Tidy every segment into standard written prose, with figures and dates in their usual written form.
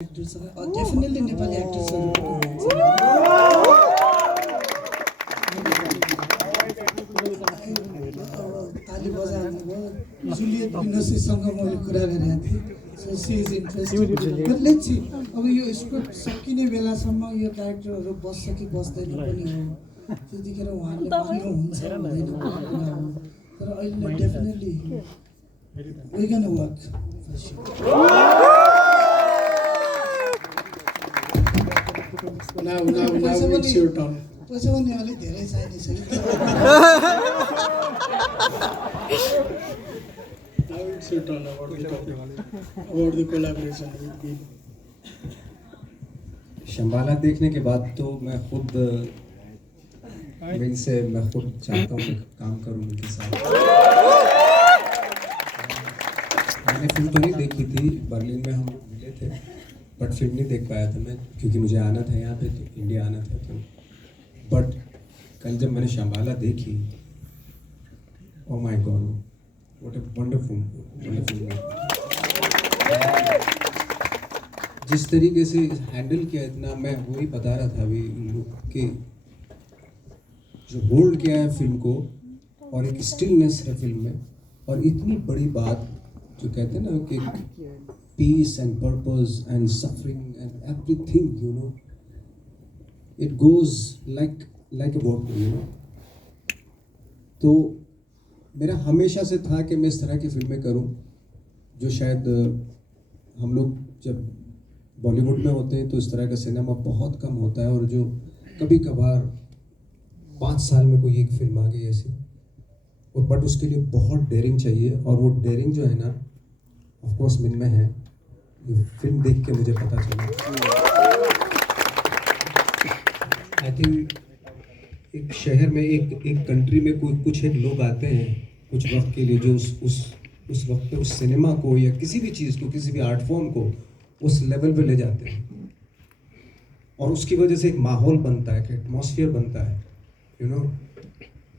डेफिनेटली नेपाली एक्ट्रेसहरू ताली बजाउनु भयो जुलियट बिनोसीसँग मैले कुरा गरेको थिएँ so she is interested but let's see अब यो स्क्रिप्ट सकिने बेलासम्म यो क्यारेक्टरहरू बस्छ कि बस्दैन पनि हो त्यतिखेर उहाँले भन्नुहुन्छ हुँदैन भन्ने कुरा हो तर अहिले डेफिनेटली वी क्यान वर्क पैसा पनि अलिक धेरै चाहिने छ शंबाला देखने के बाद तो मैं खुद चाहता हूँ काम करूँ उनके साथ। मैंने फिल्म तो नहीं देखी थी, बर्लिन में हम मिले थे बट फिल्म नहीं देख पाया था मैं क्योंकि मुझे आना था यहाँ पे, तो इंडिया आना था तो। बट कल जब मैंने शंबाला देखी, oh my God, what a wonderful जिस तरीके से हैंडल किया, इतना मैं वही बता रहा था अभी कि जो होल्ड किया है फिल्म को और एक स्टिलनेस है फिल्म में, और इतनी बड़ी बात जो कहते हैं ना कि peace and purpose and suffering and everything, you know, it goes like a water, you know. तो मेरा हमेशा से था कि मैं इस तरह की फिल्में करूं जो शायद हम लोग जब बॉलीवुड में होते हैं तो इस तरह का सिनेमा बहुत कम होता है, और जो कभी कभार 5 साल में कोई एक फिल्म आ गई ऐसी, और बट उसके लिए बहुत डेयरिंग चाहिए, और वो डेयरिंग जो है ना ऑफ कोर्स मिन में है। फिल्म देख के मुझे पता चला। आई थिंक एक शहर में एक कंट्री में कुछ एक लोग आते हैं कुछ वक्त के लिए, जो उस वक्त पे उस सिनेमा को या किसी भी चीज़ को, किसी भी आर्ट फॉर्म को उस लेवल पे ले जाते हैं, और उसकी वजह से एक माहौल बनता है, एक एटमॉस्फेयर बनता है, यू नो।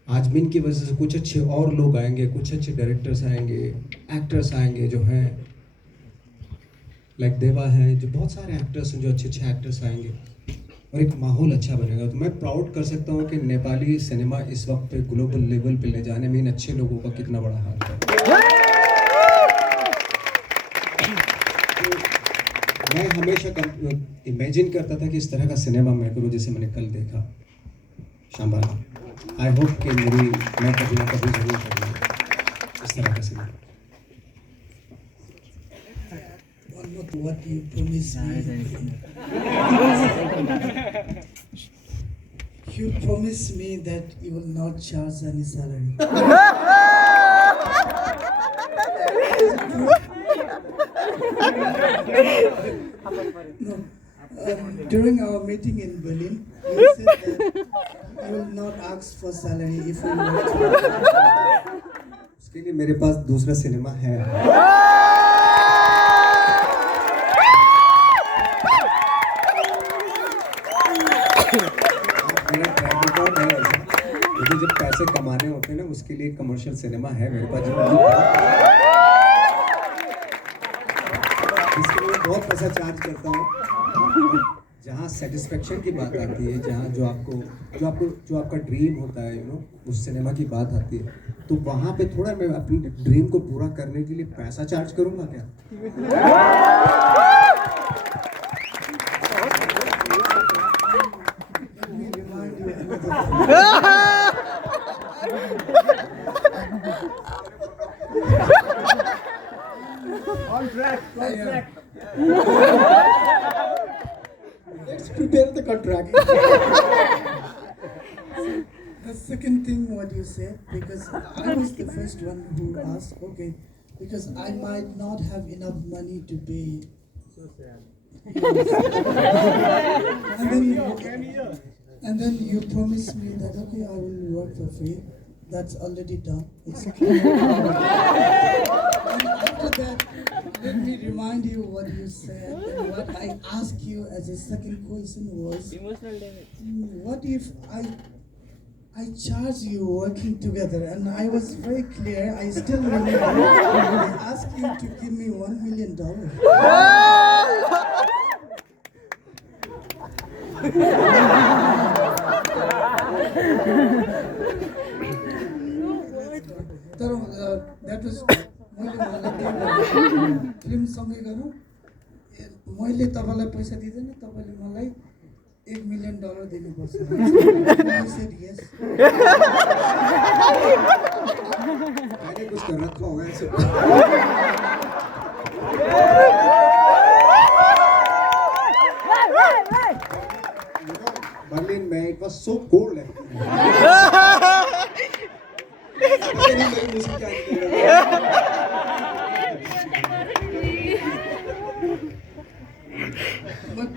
आज मिन की वजह से कुछ अच्छे और लोग आएंगे, कुछ अच्छे डायरेक्टर्स आएंगे, एक्टर्स आएंगे जो हैं लाइक देवा हैं, जो बहुत सारे एक्टर्स हैं जो अच्छे एक्टर्स आएंगे, और एक माहौल अच्छा बनेगा। तो मैं प्राउड कर सकता हूँ कि नेपाली सिनेमा इस वक्त पे ग्लोबल लेवल पे ले जाने में इन अच्छे लोगों का कितना बड़ा हाथ है। तो मैं हमेशा इमेजिन करता था कि इस तरह का सिनेमा मैं करूँ जैसे मैंने कल देखा शंबाला। आई होप कि मैं कभी ना कभी जरूर करूँगा इस तरह का cinema. What you promised me. You promised me that you will not charge any salary. No. During our meeting in Berlin, you said that you will not ask for salary if you want to. उसके लिए मेरे पास दूसरा सिनेमा है। मुझे जब पैसे कमाने होते हैं ना, उसके लिए कमर्शियल सिनेमा है मेरे पास, इसके लिए बहुत पैसा चार्ज करता हूँ। जहाँ सेटिस्फेक्शन की बात आती है, जहाँ जो आपका ड्रीम होता है, यू नो, उस सिनेमा की बात आती है, तो वहाँ पे थोड़ा मैं अपनी ड्रीम को पूरा करने के लिए पैसा चार्ज करूँगा क्या? On track. Let's prepare the contract. The second thing what you said, because I was the first one who asked, okay, because I might not have enough money to pay. So sad. And then you promised me that, okay, I will work for free. That's already done. It's okay. And after that, let me remind you what you said, and what I asked you as a second question was, emotional damage. What if I charge you working together? And I was very clear, I still remember, I asked you to give me $1 million. तर that was मैले उहाँलाई त्यही फिल्मसँगै गरौँ मैले तपाईँलाई पैसा दिँदैन तपाईँले मलाई $1 million दिनुपर्छ यस मैंने कुछ कर रखा होगा ऐसे बर्लिन में it was so cold But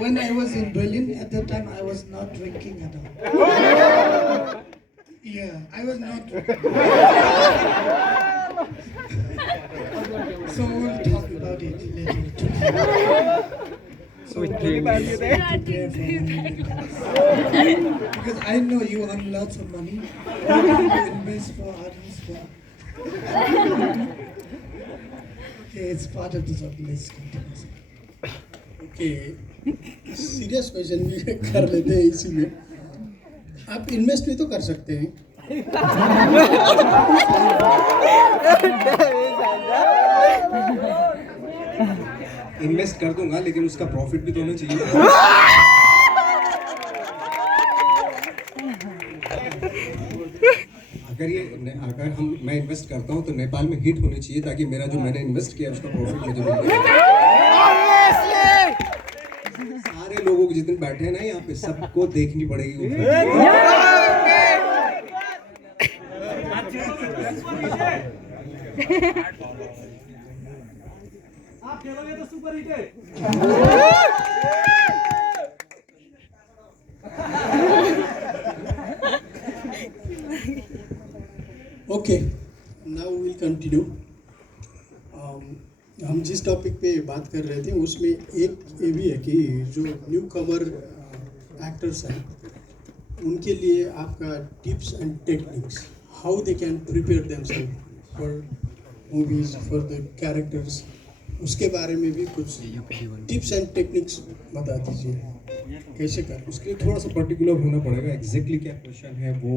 when I was in Berlin, at that time I was not drinking at all. Yeah, I was not. So we'll talk about it later. So prepare for money. Because I know you earn lots of money. You invest for artists. Okay, it's part of the job. Let's continue. Okay serious question भी कर लेते हैं इसीलिए आप इन्वेस्ट भी तो कर सकते हैं इन्वेस्ट कर दूंगा लेकिन उसका प्रॉफिट भी तो होना चाहिए अगर मैं इन्वेस्ट करता हूँ तो नेपाल में हिट होनी चाहिए ताकि मेरा जो मैंने इन्वेस्ट किया उसका प्रॉफिट मुझे मिल जाए सारे लोगों को जितने बैठे हैं ना यहाँ पे सबको देखनी पड़ेगी वो फिल्म। आप खेलोगे तो सुपर हिट है ओके नाउ विल कंटिन्यू हम जिस टॉपिक पे बात कर रहे थे उसमें एक ये भी है कि जो न्यू कमर एक्टर्स हैं उनके लिए आपका tips and techniques how they can prepare themself for movies for the characters उसके बारे में भी कुछ टिप्स एंड टेक्निक्स बता दीजिए कैसे कर उसके लिए थोड़ा सा पर्टिकुलर होना पड़ेगा एग्जैक्टली क्या क्वेश्चन है वो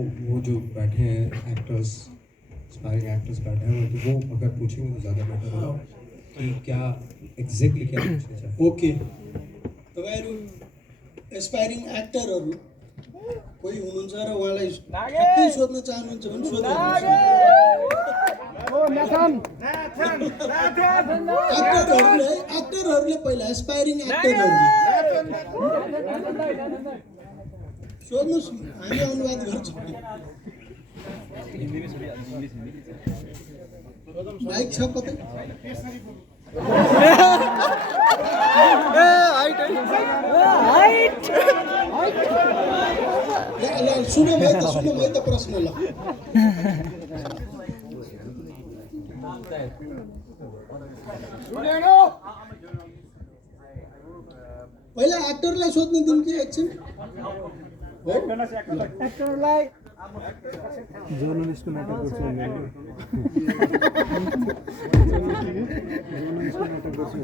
जो बैठे हैं एक्टर्स एस्पायरिंग एक्टर्स बैठे हैं तो वो अगर पूछेंगे तो ज़्यादा बेटर होगा कि क्या एग्जैक्टली क्या पूछना चाहिए ओके तपाईँहरू एस्पायरिङ एक्टरहरू कोही हुनुहुन्छ र उहाँलाई ठ्याक्कै सोध्न चाहनुहुन्छ भने सोध्नुहोस् एक्टरहरूले पहिला एस्पायरिङ एक्टरहरूले सोध्नुहोस् हामी अनुवाद गर्छौँ माइक छ कतै ल सुन्नु भयो त प्रश्न ल पहिला एक्टरलाई सोध्न दिनु कि एकछिन एक्टरलाई जर्नलिस्टको नाटक गर्छु जर्नलिस्टको नाटक गर्छु